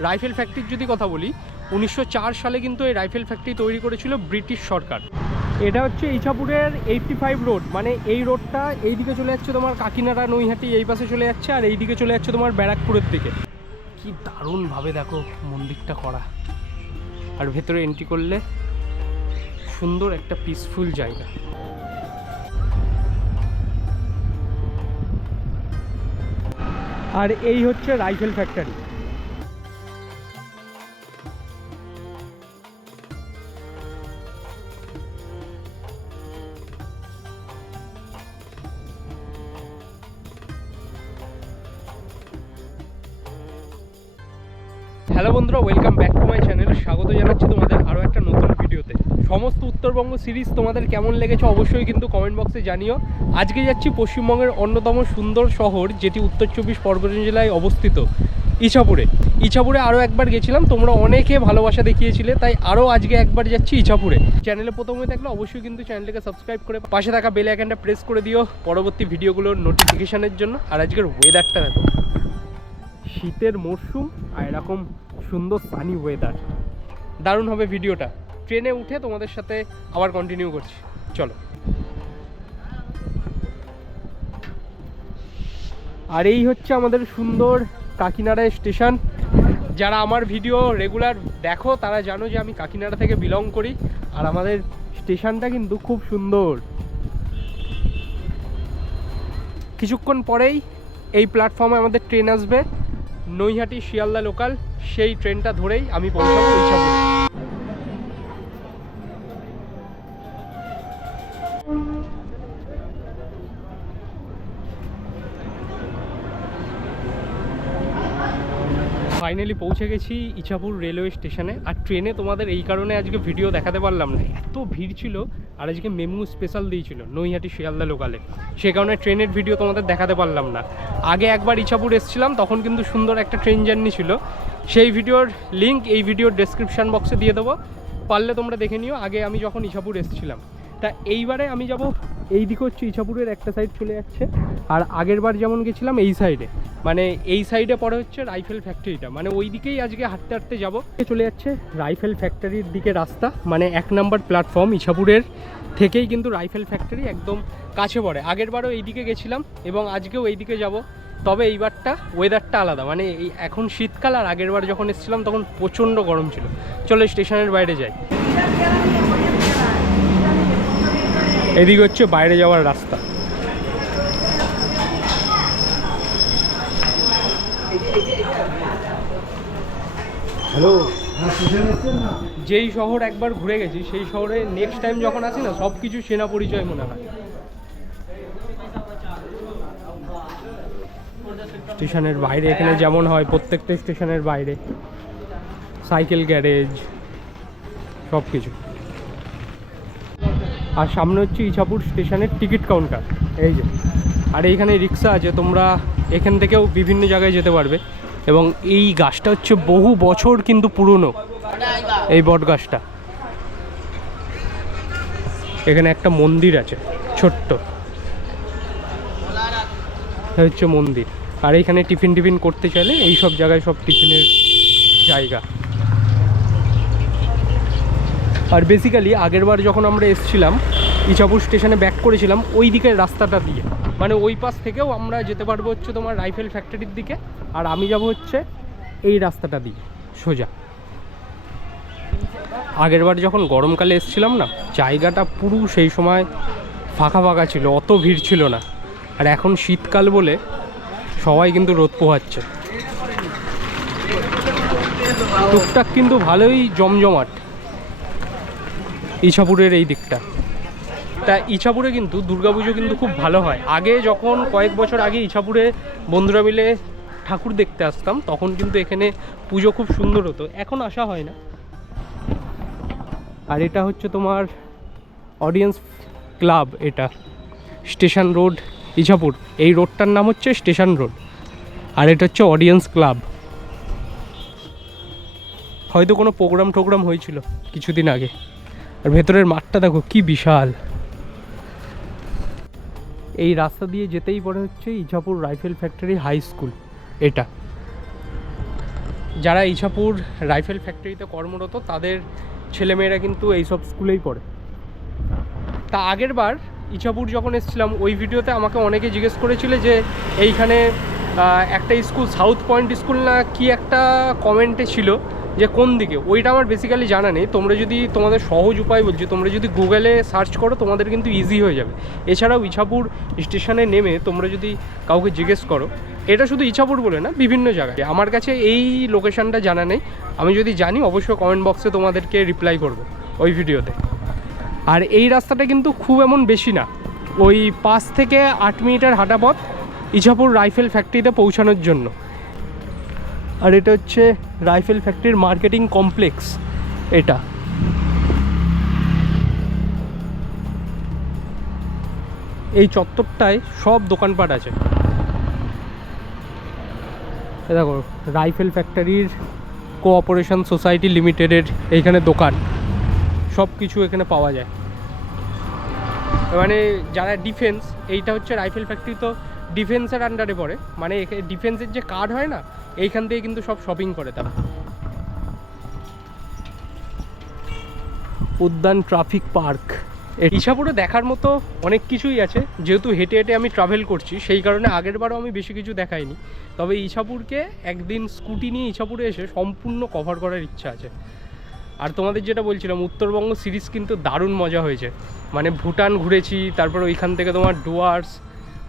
Rifle ফ্যাক্টরির যদি কথা বলি, উনিশশো চার সালে কিন্তু এই রাইফেল ফ্যাক্টরি তৈরি করেছিল ব্রিটিশ সরকার। এটা হচ্ছে ইছাপুরের এইটটি ফাইভ রোড মানে এই রোডটা এই দিকে চলে যাচ্ছে তোমার কাকিনাড়া, নৈহাটি, এই পাশে চলে যাচ্ছে, আর এই দিকে চলে যাচ্ছে তোমার ব্যারাকপুরের দিকে। কি দারুণভাবে দেখো মন্দিরটা করা। আর ভেতরে এন্ট্রি করলে সুন্দর একটা পিসফুল জায়গা। আর এই হচ্ছে রাইফেল ফ্যাক্টরি। বন্ধুরা welcome back to my channel স্বাগত জানাচ্ছি তোমাদের আরও একটা নতুন ভিডিওতে। সমস্ত উত্তরবঙ্গ সিরিজ তোমাদের কেমন লেগেছে অবশ্যই কিন্তু কমেন্ট বক্সে জানিও। আজকে যাচ্ছি পশ্চিমবঙ্গের অন্যতম সুন্দর শহর, যেটি উত্তর চব্বিশ পরগনা জেলায় অবস্থিত, ইছাপুরে। ইছাপুরে আরও একবার গেছিলাম, তোমরা অনেকে ভালোবাসা দেখিয়েছিলে, তাই আরও আজকে একবার যাচ্ছি ইছাপুরে। চ্যানেলে প্রথমে থাকলে অবশ্যই কিন্তু চ্যানেলটাকে সাবস্ক্রাইব করে পাশে থাকা বেল আইকনটা প্রেস করে দিও। পরবর্তী ভিডিওগুলোর নোটিফিকেশনের জন্য। আর আজকের ওয়েদারটা দেখো। শীতের মরশুম আর এরকম সুন্দর সানি ওয়েদার দারুণ হবে ভিডিওটা। ট্রেনে উঠে তোমাদের সাথে আবার কন্টিনিউ করছি। চলো। আর এই হচ্ছে আমাদের সুন্দর কাকিনাড়া স্টেশন। যারা আমার ভিডিও রেগুলার দেখো, তারা জানো যে আমি কাকিনাড়া থেকে বিলং করি। আর আমাদের স্টেশনটা কিন্তু খুব সুন্দর। কিছুক্ষণ পরেই এই প্ল্যাটফর্মে আমাদের ট্রেন আসবে। নৈহাটি শিয়ালদা লোকাল সেই ট্রেনটা ধরেই আমি পৌঁছাবো ইচ্ছাপুরে ফাইনালি পৌঁছে গেছি ইছাপুর রেলওয়ে স্টেশনে। আর ট্রেনে তোমাদের এই কারণে আজকে ভিডিও দেখাতে পারলাম না। এত ভিড় ছিল, আর আজকে মেমু স্পেশাল দিয়েছিল, নৈহাটি শিয়ালদা লোকালে সে কারণে ট্রেনের ভিডিও তোমাদের দেখাতে পারলাম না। আগে একবার ইছাপুর এসেছিলাম, তখন কিন্তু সুন্দর একটা ট্রেন জার্নি ছিল। সেই ভিডিওর লিঙ্ক এই ভিডিওর ডেসক্রিপশান বক্সে দিয়ে দেবো। পারলে তোমরা দেখে নিও, আগে আমি যখন ইছাপুর এসেছিলাম। তা এইবারে আমি যাব এই দিকে হচ্ছে ইছাপুরের একটা সাইড চলে যাচ্ছে। আর আগের বার যেমন গেছিলাম এই সাইডে মানে এই সাইডে পরে হচ্ছে রাইফেল ফ্যাক্টরিটা মানে ওই দিকেই আজকে হাঁটতে হাঁটতে যাব। চলে যাচ্ছে রাইফেল ফ্যাক্টরির দিকে রাস্তা। মানে এক নম্বর প্ল্যাটফর্ম ইছাপুরের থেকেই কিন্তু রাইফেল ফ্যাক্টরি একদম কাছে পড়ে। আগের বারও এই দিকে গেছিলাম এবং আজকেও এই দিকে যাব। তবে এইবারটা ওয়েদারটা আলাদা। মানে এই এখন শীতকাল আর আগের বার যখন এসেছিলাম তখন প্রচণ্ড গরম ছিল। চলো স্টেশনের বাইরে যাই। এদিকে হচ্ছে বাইরে যাওয়ার রাস্তা। হ্যালো? হ্যাঁ যেই শহর একবার ঘুরে গেছি সেই শহরে নেক্সট টাইম যখন আসি না সব কিছু সেনা পরিচয় মনে হয়। স্টেশনের বাইরে এখানে যেমন হয় প্রত্যেকটা স্টেশনের বাইরে। সাইকেল গ্যারেজ সব কিছু আর সামনে হচ্ছে ইছাপুর স্টেশনের টিকিট কাউন্টার। এই যে। আর এইখানে রিক্সা আছে, তোমরা এখান থেকেও বিভিন্ন জায়গায় যেতে পারবে। এবং এই গাছটা হচ্ছে বহু বছর কিন্তু পুরনো, এই বট গাছটা এখানে একটা মন্দির আছে, ছোট্ট। হচ্ছে মন্দির। আর এখানে টিফিন টিফিন করতে চাইলে এই সব জায়গায় সব টিফিনের জায়গা। আর বেসিক্যালি আগেরবার যখন আমরা এসছিলাম ইচাপুর স্টেশনে ব্যাক করেছিলাম, ওই দিকের রাস্তাটা দিয়ে। মানে ওই পাশ থেকেও আমরা যেতে পারব হচ্ছে তোমার রাইফেল ফ্যাক্টরির দিকে, আর আমি যাব হচ্ছে এই রাস্তাটা দিয়ে, সোজা। আগেরবার যখন গরমকালে এসছিলাম না, জায়গাটা পুরো সেই সময় ফাঁকা ফাঁকা ছিল, অত ভিড় ছিল না। আর এখন শীতকাল বলে সবাই কিন্তু রোদ পোহাচ্ছে। টুকটাক কিন্তু ভালোই জমজমাট। ইছাপুরের এই দিকটা। তা ইছাপুরে কিন্তু দুর্গাপুজো কিন্তু খুব ভালো হয়। আগে যখন কয়েক বছর আগে ইছাপুরে বন্ধুরা মিলে ঠাকুর দেখতে আসতাম, তখন কিন্তু এখানে পুজো খুব সুন্দর হতো। এখন আসা হয় না। আর এটা হচ্ছে তোমার অডিয়েন্স ক্লাব এটা, স্টেশন রোড ইছাপুর। এই রোডটার নাম হচ্ছে স্টেশন রোড। আর এটা হচ্ছে অডিয়েন্স ক্লাব হয়তো কোনো প্রোগ্রাম টোগ্রাম হয়েছিল কিছুদিন আগে। আর ভেতরের মাঠটা দেখো কি বিশাল। এই রাস্তা দিয়ে যেতেই পড়ে হচ্ছে Ichapur rifle factory high school, এটা। যারা ইছাপুর রাইফেল ফ্যাক্টরিতে কর্মরত, তাদের ছেলেমেয়েরা কিন্তু এইসব স্কুলেই পড়ে। তা আগের বার ইছাপুর যখন এসেছিলাম, ওই ভিডিওতে আমাকে অনেকে জিজ্ঞেস করেছিল যে এইখানে একটা স্কুল, সাউথ পয়েন্ট স্কুল না কি একটা কমেন্টে ছিল। যে কোন দিকে? ওইটা আমার বেসিক্যালি জানা নেই। তোমরা যদি তোমাদের সহজ উপায় বলছি, তোমরা যদি গুগলে সার্চ করো, তোমাদের কিন্তু ইজি হয়ে যাবে। এছাড়াও ইছাপুর স্টেশনে নেমে তোমরা যদি কাউকে জিজ্ঞেস করো, এটা শুধু ইছাপুর বলে না, বিভিন্ন জায়গায়। আমার কাছে এই লোকেশনটা জানা নেই। আমি যদি জানি, অবশ্যই কমেন্ট বক্সে তোমাদেরকে রিপ্লাই করব ওই ভিডিওতে। আর এই রাস্তাটা কিন্তু খুব এমন বেশি না। ওই পাঁচ থেকে আট মিনিটের হাঁটা পথ ইছাপুর রাইফেল ফ্যাক্টরিতে পৌঁছানোর জন্য। আর এটা হচ্ছে রাইফেল ফ্যাক্টরির মার্কেটিং কমপ্লেক্স, এটা। এই চত্বরটায় সব দোকানপাট আছে। দেখো, রাইফেল ফ্যাক্টরির কোঅপারেশন সোসাইটি লিমিটেডের এইখানে দোকান। সব কিছু এখানে পাওয়া যায়। মানে যারা ডিফেন্স, এইটা হচ্ছে রাইফেল ফ্যাক্টরি তো ডিফেন্সের আন্ডারে পড়ে। মানে ডিফেন্সের যে কার্ড হয় না, এইখান থেকে কিন্তু সব শপিং করে তারা। উদ্যান ট্রাফিক পার্ক ইসাপুরে দেখার মতো অনেক কিছুই আছে। যেহেতু হেঁটে হেঁটে আমি ট্রাভেল করছি, সেই কারণে আগের বারও আমি বেশি কিছু দেখাইনি। তবে ইসাপুরকে একদিন স্কুটি নিয়ে ইসাপুরে এসে সম্পূর্ণ কভার করার ইচ্ছা আছে। আর তোমাদের যেটা বলছিলাম, উত্তরবঙ্গ সিরিজ কিন্তু দারুণ মজা হয়েছে। মানে ভুটান ঘুরেছি, তারপর ওইখান থেকে তোমার ডুয়ার্স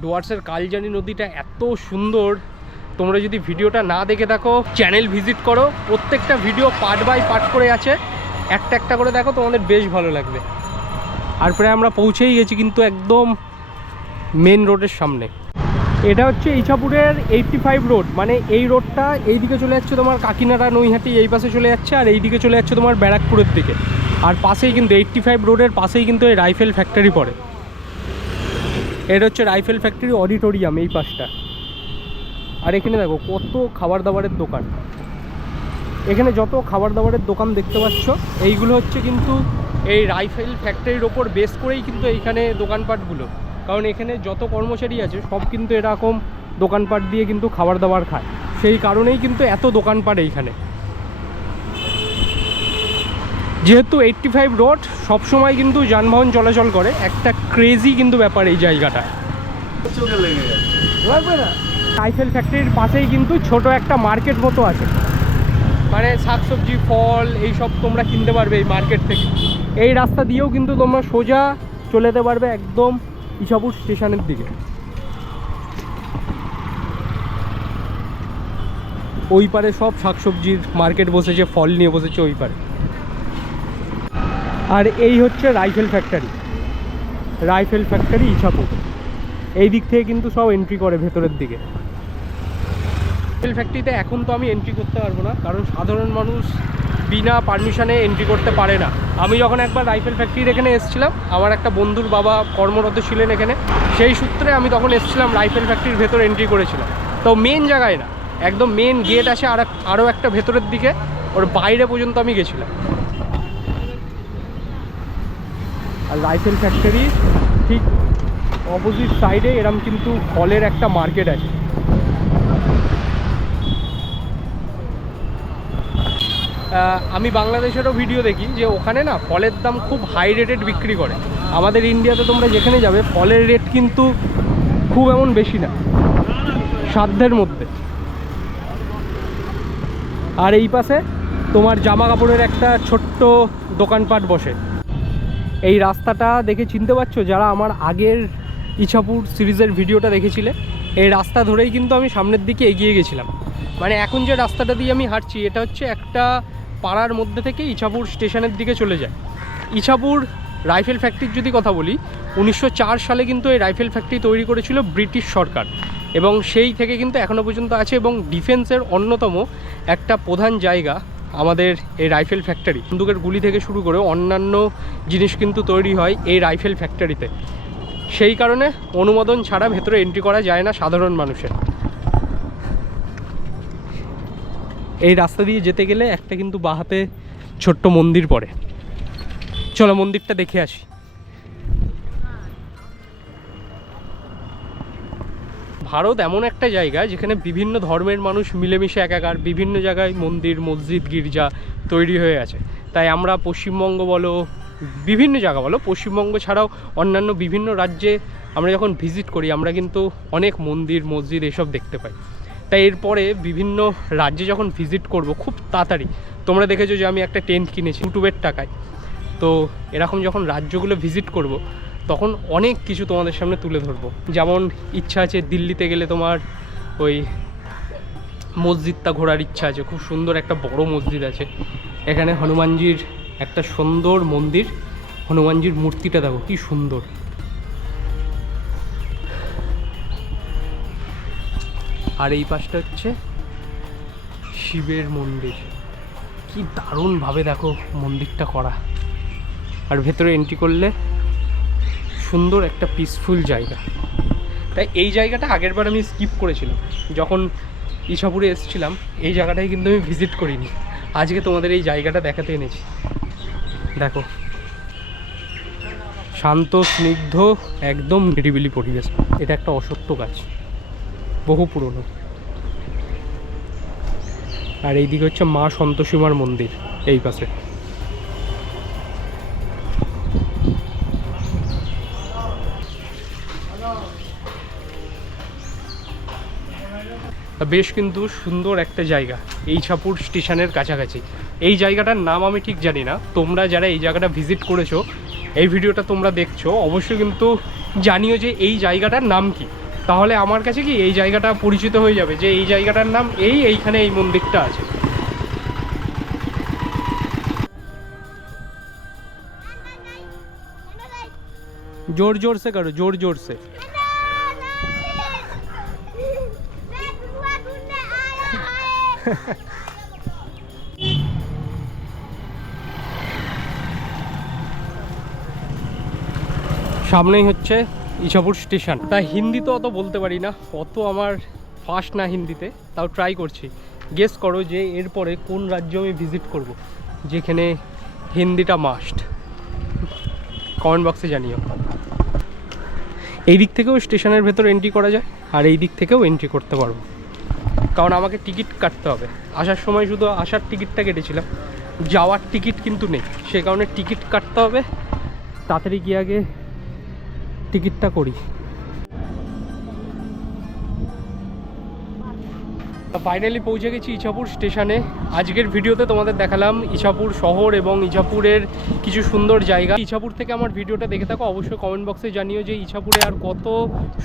ডুয়ার্সের কালজানি নদীটা এত সুন্দর। তোমরা যদি ভিডিওটা না দেখে থাকো চ্যানেল ভিজিট করো। প্রত্যেকটা ভিডিও পার্ট বাই পার্ট করে আছে। একটা একটা করে দেখো, তোমাদের বেশ ভালো লাগবে। আর প্রায় আমরা পৌঁছেই গেছি কিন্তু একদম মেন রোডের সামনে। এটা হচ্ছে ইছাপুরের এইটটি ফাইভ রোড মানে এই রোডটা এই দিকে চলে যাচ্ছে তোমার কাকিনাড়া, নৈহাটি, এই পাশে চলে যাচ্ছে, আর এই দিকে চলে যাচ্ছে তোমার ব্যারাকপুরের দিকে। আর পাশেই কিন্তু এইটটি ফাইভ রোডের পাশেই কিন্তু এই রাইফেল ফ্যাক্টরি পড়ে। এটা হচ্ছে রাইফেল ফ্যাক্টরি অডিটোরিয়াম, এই পাশটা। আর এখানে দেখো, কত খাবার দাবারের দোকান। এখানে যত খাবার দাবারের দোকান দেখতে পাচ্ছ, এইগুলো হচ্ছে কিন্তু এই রাইফেল ফ্যাক্টরির ওপর বেস করেই কিন্তু এইখানে দোকানপাটগুলো। কারণ এখানে যত কর্মচারী আছে, সব কিন্তু এরকম দোকানপাট দিয়ে কিন্তু খাবার দাবার খায়। সেই কারণেই কিন্তু এত দোকানপাট এইখানে। যেহেতু এইট্টি ফাইভ রোড সবসময় কিন্তু যানবাহন চলাচল করে, একটা ক্রেজি কিন্তু ব্যাপার এই জায়গাটা লাগবে না ফ্যাক্টরির পাশেই কিন্তু ছোট একটা মার্কেট মতো আছে। মানে শাকসবজি, ফল এই সব তোমরা কিনতে পারবে এই মার্কেট থেকে। এই রাস্তা দিয়েও কিন্তু তোমরা সোজা চলে যেতে পারবে একদম ইসাপুর স্টেশনের দিকে। ওই পারে সব শাকসবজির মার্কেট বসেছে, ফল নিয়ে বসেছে ওই পারে। আর এই হচ্ছে rifle factory. Rifle factory Ichapur. এই দিক থেকে কিন্তু সব এন্ট্রি করে ভেতরের দিকে। রাইফেল ফ্যাক্টরিতে এখন তো আমি এন্ট্রি করতে পারব না, কারণ সাধারণ মানুষ বিনা পারমিশনে এন্ট্রি করতে পারে না। আমি যখন একবার রাইফেল ফ্যাক্টরির এখানে এসেছিলাম, আমার একটা বন্ধুর বাবা কর্মরত ছিলেন এখানে। সেই সূত্রে আমি তখন এসেছিলাম রাইফেল ফ্যাক্টরির ভেতর এন্ট্রি করেছিলাম। তো মেন জায়গায় না, একদম মেন গেট আছে আর আরও একটা ভেতরের দিকে, ওর বাইরে পর্যন্ত আমি গেছিলাম আর রাইফেল ফ্যাক্টরি, ঠিক অপোজিট সাইডে এরম কিন্তু ফলের একটা মার্কেট আছে। আমি বাংলাদেশেরও ভিডিও দেখি যে ওখানে না ফলের দাম খুব হাই রেটেড বিক্রি করে। আমাদের ইন্ডিয়াতে তোমরা যেখানে যাবে, ফলের রেট কিন্তু খুব এমন বেশি না, সাধ্যের মধ্যে। আর এই পাশে তোমার জামা কাপড়ের একটা ছোট্ট দোকানপাট বসে। এই রাস্তাটা দেখে চিনতে পারছ যারা আমার আগের ইছাপুর সিরিজের ভিডিওটা দেখেছিলে? এই রাস্তা ধরেই কিন্তু আমি সামনের দিকে এগিয়ে গেছিলাম। মানে এখন যে রাস্তাটা দিয়ে আমি হাঁটছি, এটা হচ্ছে একটা পাড়ার মধ্যে থেকে ইছাপুর স্টেশনের দিকে চলে যায়। ইছাপুর রাইফেল ফ্যাক্টরির যদি কথা বলি, উনিশশো চার সালে কিন্তু এই রাইফেল ফ্যাক্টরি তৈরি করেছিল ব্রিটিশ সরকার এবং সেই থেকে কিন্তু এখনও পর্যন্ত আছে এবং ডিফেন্সের অন্যতম একটা প্রধান জায়গা আমাদের এই রাইফেল ফ্যাক্টরি। বন্দুকের গুলি থেকে শুরু করে অন্যান্য জিনিস কিন্তু তৈরি হয় এই রাইফেল ফ্যাক্টরিতে। সেই কারণে অনুমোদন ছাড়া ভেতরে এন্ট্রি করা যায় না সাধারণ মানুষের। এই রাস্তা দিয়ে যেতে গেলে একটা কিন্তু বাহাতে ছোট্ট মন্দির পড়ে। চলো মন্দিরটা দেখে আসি। ভারত এমন একটা জায়গা যেখানে বিভিন্ন ধর্মের মানুষ মিলেমিশে একাকার, বিভিন্ন জায়গায় মন্দির, মসজিদ, গির্জা তৈরি হয়ে আছে। তাই আমরা পশ্চিমবঙ্গ বলো, বিভিন্ন জায়গা বলো, পশ্চিমবঙ্গ ছাড়াও অন্যান্য বিভিন্ন রাজ্যে আমরা যখন ভিজিট করি, আমরা কিন্তু অনেক মন্দির, মসজিদ এসব দেখতে পাই। তাই এরপরে বিভিন্ন রাজ্যে যখন ভিজিট করব খুব তাড়াতাড়ি, তোমরা দেখেছ যে আমি একটা টেন্ট কিনেছি ইউটিউবের টাকায়। তো এরকম যখন রাজ্যগুলো ভিজিট করব তখন অনেক কিছু তোমাদের সামনে তুলে ধরবো। যেমন ইচ্ছা আছে দিল্লিতে গেলে তোমার ওই মসজিদটা ঘোরার ইচ্ছা আছে, খুব সুন্দর একটা বড় মসজিদ আছে। এখানে হনুমানজির একটা সুন্দর মন্দির, হনুমানজির মূর্তিটা দেখো কি সুন্দর। আর এই পাশটা হচ্ছে শিবের মন্দির। কি দারুণভাবে দেখো মন্দিরটা করা। আর ভেতরে এন্ট্রি করলে সুন্দর একটা পিসফুল জায়গা। তাই এই জায়গাটা আগেরবার আমি স্কিপ করেছিলাম। যখন ইছাপুরে এসেছিলাম, এই জায়গাটায় কিন্তু আমি ভিজিট করিনি। আজকে তোমাদের এই জায়গাটা দেখাতে এনেছি। দেখো। শান্ত, স্নিগ্ধ, একদম নিরিবিলি পরিবেশ। এটা একটা অসত্য গাছ। বহু পুরনো। আর এইদিকে হচ্ছে মা সন্তোষীমার মন্দির, এই পাশে। বেশ কিন্তু সুন্দর একটা জায়গা এই ছাপুর স্টেশনের কাছাকাছি এই জায়গাটার নাম আমি ঠিক জানি না তোমরা যারা এই জায়গাটা ভিজিট করেছো এই ভিডিওটা তোমরা দেখছো অবশ্যই কিন্তু জানিও যে এই জায়গাটার নাম কি তাহলে আমার কাছে কি এই জায়গাটা পরিচিত হয়ে যাবে যে এই জায়গাটার নাম এই এইখানে এই মন্দিরটা আছে जोर जोर से करो जोर जोर से সামনেই হচ্ছে ইছাপুর স্টেশন। তা হিন্দি তো অত বলতে পারি না, অত আমার ফার্স্ট না হিন্দিতে, তাও ট্রাই করছি। গেস করো যে এরপরে কোন রাজ্য আমি ভিজিট করব, যেখানে হিন্দিটা মাস্ট কমেন্ট বক্সে জানিও। এই দিক থেকেও স্টেশনের ভেতর এন্ট্রি করা যায়, আর এই দিক থেকেও এন্ট্রি করতে পারব। কারণ আমাকে টিকিট কাটতে হবে। আসার সময় শুধু আসার টিকিটটা কেটেছিলাম। যাওয়ার টিকিট কিন্তু নেই। সে কারণে টিকিট কাটতে হবে। তাড়াতাড়ি গিয়ে আগে টিকিটটা করি। ফাইনালি পৌঁছে গেছি ইছাপুর স্টেশনে। আজকের ভিডিওতে তোমাদের দেখালাম ইছাপুর শহর এবং ইছাপুরের কিছু সুন্দর জায়গা। ইছাপুর থেকে আমার ভিডিওটা দেখে থাকো, অবশ্যই কমেন্ট বক্সে জানিও যে ইছাপুরে আর কত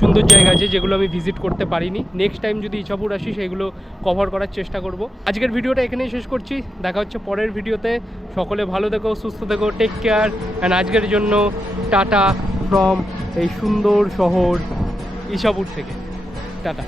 সুন্দর জায়গা আছে যেগুলো আমি ভিজিট করতে পারিনি। নেক্সট টাইম যদি ইছাপুর আসি, সেগুলো কভার করার চেষ্টা করব। আজকের ভিডিওটা এখানেই শেষ করছি। দেখা হচ্ছে পরের ভিডিওতে। সকলে ভালো থেকো, সুস্থ থেকো টেক কেয়ার অ্যান্ড আজকের জন্য টাটা ফ্রম এই সুন্দর শহর ইছাপুর থেকে। টাটা।